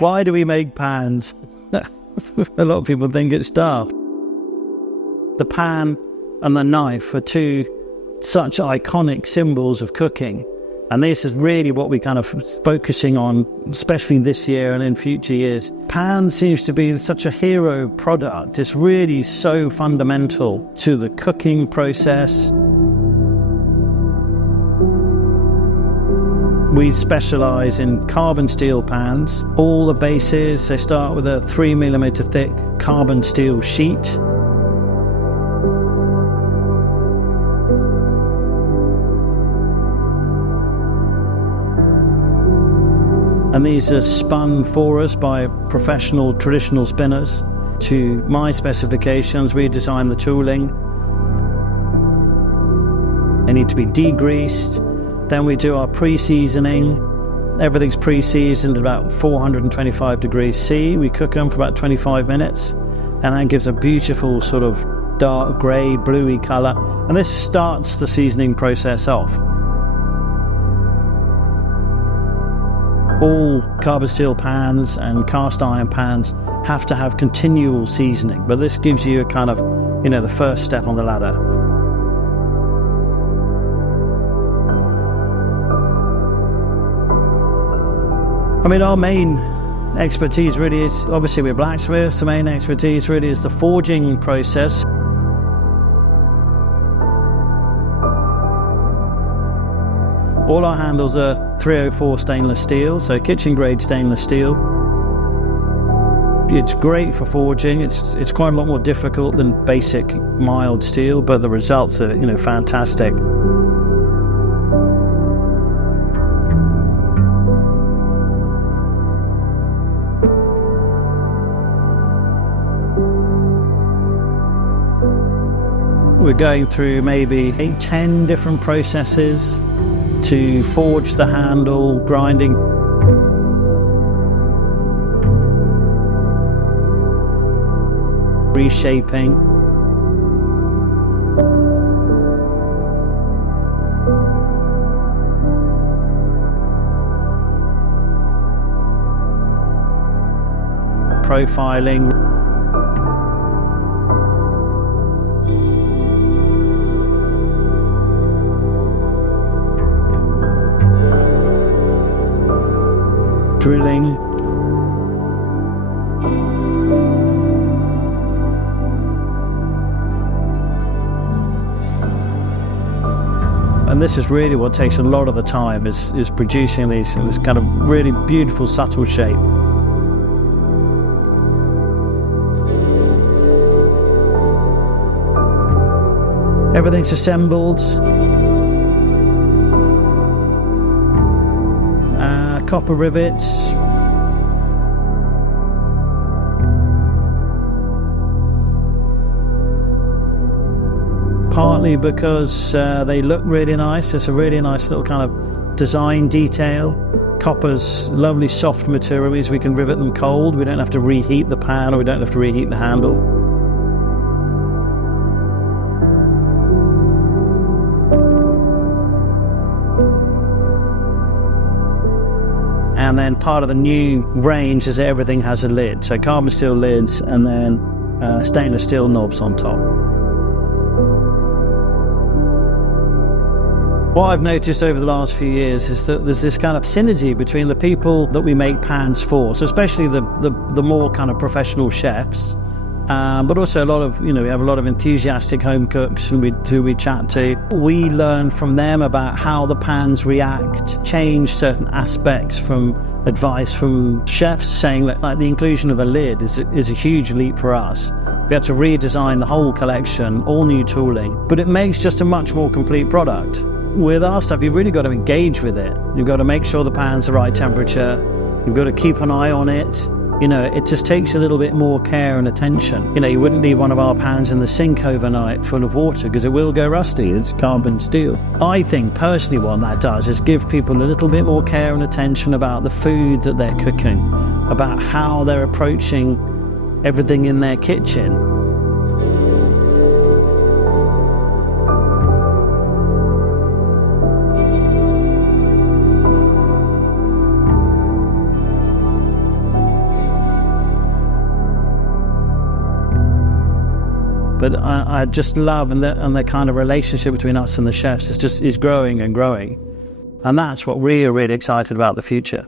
Why do we make pans? A lot of people think it's daft. The pan and the knife are two such iconic symbols of cooking. And this is really what we're kind of focusing on, especially this year and in future years. Pan seems to be such a hero product. It's really so fundamental to the cooking process. We specialize in carbon steel pans. All the bases, they start with a 3mm thick carbon steel sheet. And these are spun for us by professional traditional spinners to my specifications. We design the tooling. They need to be degreased. Then we do our pre-seasoning. Everything's pre-seasoned at about 425 degrees C. We cook them for about 25 minutes. And that gives a beautiful sort of dark grey, bluey colour. And this starts the seasoning process off. All carbon steel pans and cast iron pans have to have continual seasoning. But this gives you a kind of, the first step on the ladder. Our main expertise really is, obviously we're blacksmiths, the main expertise really is the forging process. All our handles are 304 stainless steel, so kitchen grade stainless steel. It's great for forging. It's quite a lot more difficult than basic mild steel, but the results are, fantastic. We're going through maybe 8-10 different processes to forge the handle, grinding. Reshaping. Profiling. Drilling. And this is really what takes a lot of the time, is producing this kind of really beautiful subtle shape. Everything's assembled. Copper rivets. Partly because they look really nice. It's a really nice little kind of design detail. Copper's lovely soft material means we can rivet them cold. We don't have to reheat the pan, or we don't have to reheat the handle. And then part of the new range is that everything has a lid. So carbon steel lids and then stainless steel knobs on top. What I've noticed over the last few years is that there's this kind of synergy between the people that we make pans for. So especially the more kind of professional chefs, but also a lot of, we have a lot of enthusiastic home cooks who we chat to. We learn from them about how the pans react, change certain aspects, from advice from chefs saying that the inclusion of a lid is a huge leap for us. We had to redesign the whole collection, all new tooling, but it makes just a much more complete product. With our stuff, you've really got to engage with it. You've got to make sure the pan's the right temperature. You've got to keep an eye on it. It just takes a little bit more care and attention. You wouldn't leave one of our pans in the sink overnight full of water because it will go rusty. It's carbon steel. I think personally what that does is give people a little bit more care and attention about the food that they're cooking, about how they're approaching everything in their kitchen. But I just love, and the kind of relationship between us and the chefs is growing and growing. And that's what we're really excited about the future.